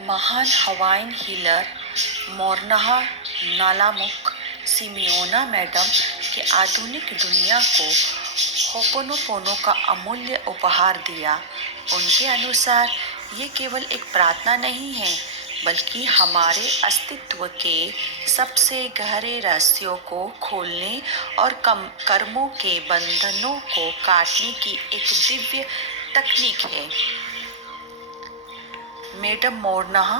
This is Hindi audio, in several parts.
महान हवाइन हीलर मोरनाहा नालामुक सिमियोना मैडम के आधुनिक दुनिया को होपोनोपोनो का अमूल्य उपहार दिया। उनके अनुसार ये केवल एक प्रार्थना नहीं है, बल्कि हमारे अस्तित्व के सबसे गहरे रहस्यों को खोलने और कर्मों के बंधनों को काटने की एक दिव्य तकनीक है। मैडम मोरनाहा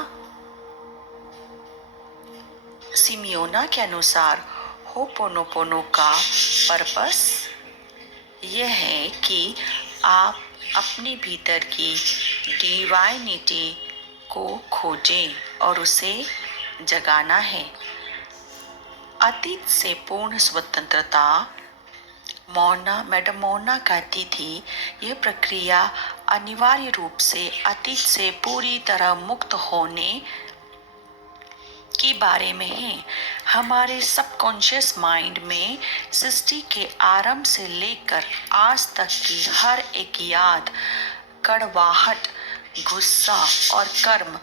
सिमियोना के अनुसार होपोनोपोनो का पर्पस यह है कि आप अपने भीतर की डिवाइनिटी को खोजें और उसे जगाना है। अतीत से पूर्ण स्वतंत्रता। मैडम मोरना कहती थी, यह प्रक्रिया अनिवार्य रूप से अतीत से पूरी तरह मुक्त होने के बारे में है। हमारे सबकॉन्शियस माइंड में सृष्टि के आरंभ से लेकर आज तक की हर एक याद, कड़वाहट, गुस्सा और कर्म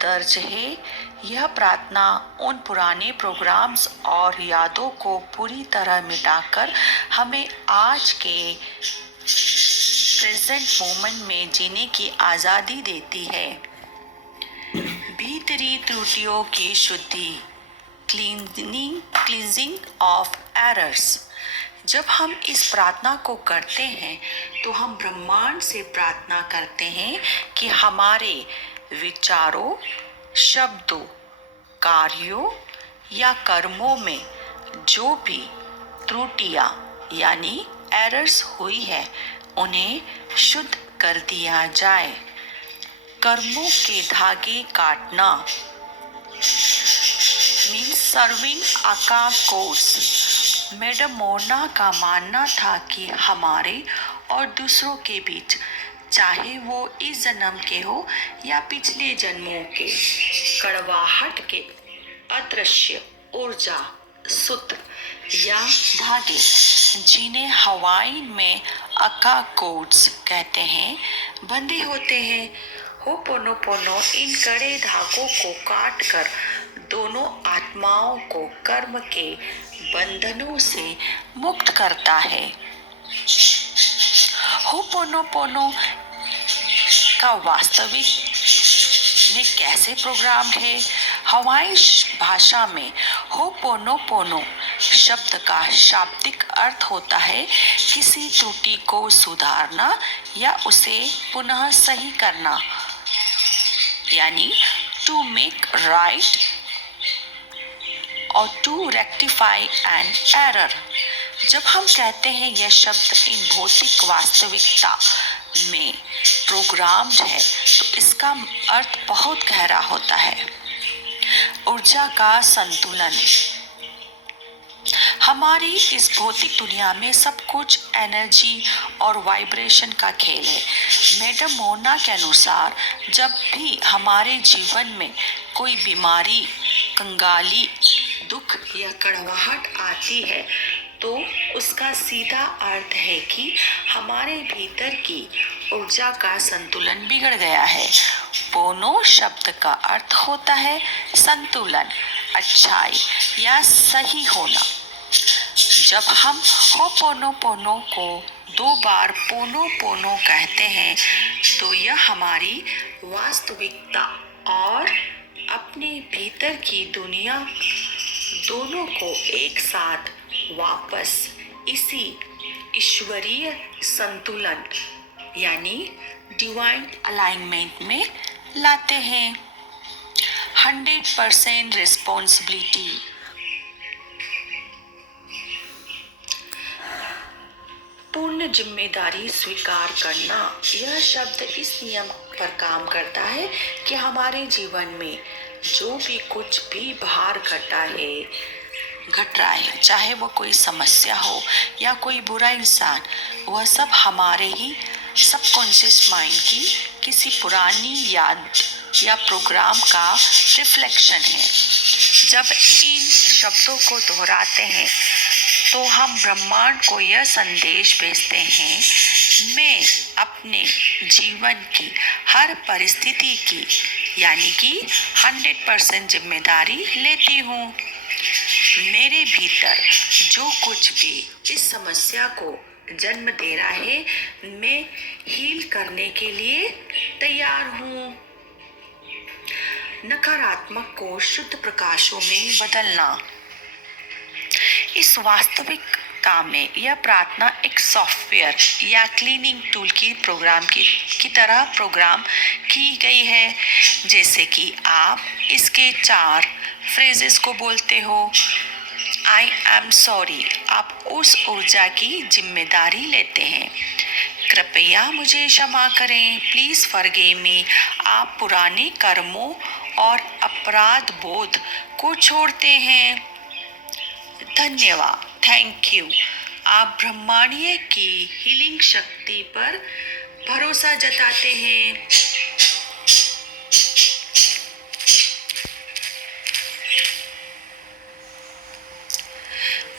दर्ज है। यह प्रार्थना उन पुराने प्रोग्राम्स और यादों को पूरी तरह मिटाकर हमें आज के प्रेजेंट मोमेंट में जीने की आज़ादी देती है। भीतरी त्रुटियों की शुद्धि, क्लींजिंग ऑफ एरर्स। जब हम इस प्रार्थना को करते हैं तो हम ब्रह्मांड से प्रार्थना करते हैं कि हमारे विचारों, शब्दों, कार्यों या कर्मों में जो भी त्रुटियां यानी एरर्स हुई है, उन्हें शुद्ध कर दिया जाए। कर्मों के धागे काटना मीन्स सर्विंग आका कोर्स। मैडम मोरना का मानना था कि हमारे और दूसरों के बीच, चाहे वो इस जन्म के हो या पिछले जन्मों के, कड़वाहट के अदृश्य ऊर्जा सूत्र या धागे, जिन्हें हवाइन में अका कोड्स कहते हैं, बंधे होते हैं। होपोनोपोनो इन कड़े धागों को काट कर दोनों आत्माओं को कर्म के बंधनों से मुक्त करता है। होपोनोपोनो का वास्तविक में कैसे प्रोग्राम्ड है? हवाई भाषा में होपोनोपोनो शब्द का शाब्दिक अर्थ होता है किसी त्रुटि को सुधारना या उसे पुनः सही करना, यानी टू मेक राइट और टू रेक्टिफाई एन एरर। जब हम कहते हैं यह शब्द इन भौतिक वास्तविकता में प्रोग्राम्ड है, तो इसका अर्थ बहुत गहरा होता है। ऊर्जा का संतुलन। हमारी इस भौतिक दुनिया में सब कुछ एनर्जी और वाइब्रेशन का खेल है। मैडम मोरना के अनुसार जब भी हमारे जीवन में कोई बीमारी, कंगाली, दुख या कड़वाहट आती है, तो उसका सीधा अर्थ है कि हमारे भीतर की ऊर्जा का संतुलन बिगड़ गया है। पोनो शब्द का अर्थ होता है संतुलन, अच्छाई या सही होना। जब हम होपोनोपोनो को 2 बार पोनो पोनो कहते हैं, तो यह हमारी वास्तविकता और अपने भीतर की दुनिया दोनों को एक साथ वापस इसी ईश्वरीय संतुलन यानी डिवाइन अलाइनमेंट में लाते हैं। 100% रिस्पॉन्सिबिलिटी। पूर्ण जिम्मेदारी स्वीकार करना। यह शब्द इस नियम पर काम करता है कि हमारे जीवन में जो भी कुछ भी भार घट रहा है, चाहे वो कोई समस्या हो या कोई बुरा इंसान, वह सब हमारे ही सबकॉन्शियस माइंड की किसी पुरानी याद या प्रोग्राम का रिफ्लेक्शन है। जब इन शब्दों को दोहराते हैं तो हम ब्रह्मांड को यह संदेश भेजते हैं, मैं अपने जीवन की हर परिस्थिति की यानी कि 100% जिम्मेदारी लेती हूँ। मेरे भीतर जो कुछ भी इस समस्या को जन्म दे रहा है, मैं हील करने के लिए तैयार हूँ। नकारात्मक को शुद्ध प्रकाशों में बदलना। इस वास्तविकता में यह प्रार्थना एक सॉफ्टवेयर या क्लीनिंग टूल की तरह प्रोग्राम की गई है। जैसे कि आप इसके 4 फ्रेजेस को बोलते हो। आई एम सॉरी, आप उस ऊर्जा की जिम्मेदारी लेते हैं। कृपया मुझे क्षमा करें, प्लीज फॉरगिव मी, आप पुराने कर्मों और अपराध बोध को छोड़ते हैं। धन्यवाद, थैंक यू, आप ब्रह्मांडीय की हीलिंग शक्ति पर भरोसा जताते हैं।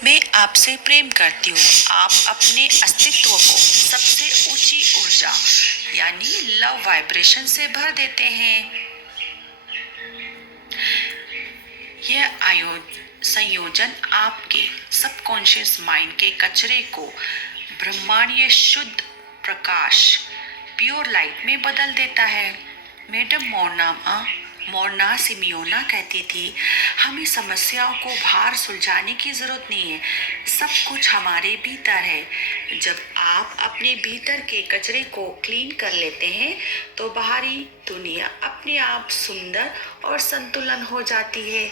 मैं आपसे प्रेम करती हूँ। आप अपने अस्तित्व को सबसे ऊंची ऊर्जा यानी लव वाइब्रेशन से भर देते हैं। यह संयोजन आपके सबकॉन्शियस माइंड के कचरे को ब्रह्मांडीय शुद्ध प्रकाश प्योर लाइट में बदल देता है। मैडम मोर्ना सिमियोना कहती थी, हमें समस्याओं को बाहर सुलझाने की जरूरत नहीं है, सब कुछ हमारे भीतर है। जब आप अपने भीतर के कचरे को क्लीन कर लेते हैं तो बाहरी दुनिया अपने आप सुंदर और संतुलन हो जाती है।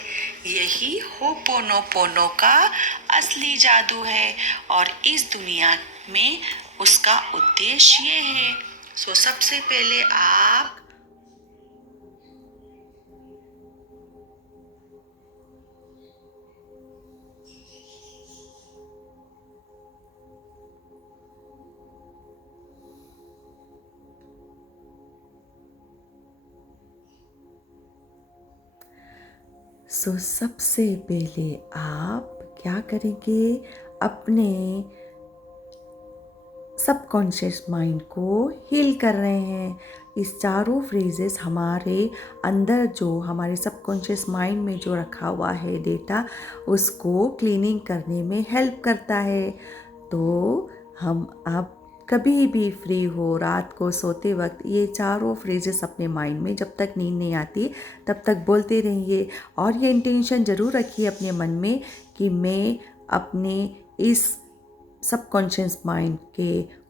यही होपोनोपोनो का असली जादू है और इस दुनिया में उसका उद्देश्य ये है। सबसे पहले आप सबसे पहले आप क्या करेंगे, अपने सबकॉन्शियस माइंड को हील कर रहे हैं। इस चारों फ्रेजेस हमारे अंदर जो हमारे सबकॉन्शियस माइंड में जो रखा हुआ है डेटा, उसको क्लीनिंग करने में हेल्प करता है। तो हम आप कभी भी फ्री हो, रात को सोते वक्त ये चारों फ्रेजेस अपने माइंड में जब तक नींद नहीं आती तब तक बोलते रहिए। और ये इंटेंशन ज़रूर रखिए अपने मन में कि मैं अपने इस सबकॉन्शियस माइंड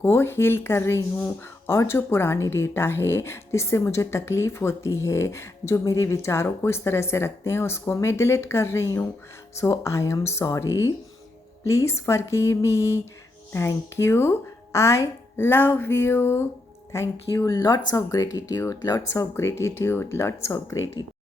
को हील कर रही हूँ, और जो पुरानी डेटा है जिससे मुझे तकलीफ़ होती है, जो मेरे विचारों को इस तरह से रखते हैं, उसको मैं डिलीट कर रही हूँ। I am sorry, please forgive me, thank you, I love you, thank you, lots of gratitude, lots of gratitude, lots of gratitude.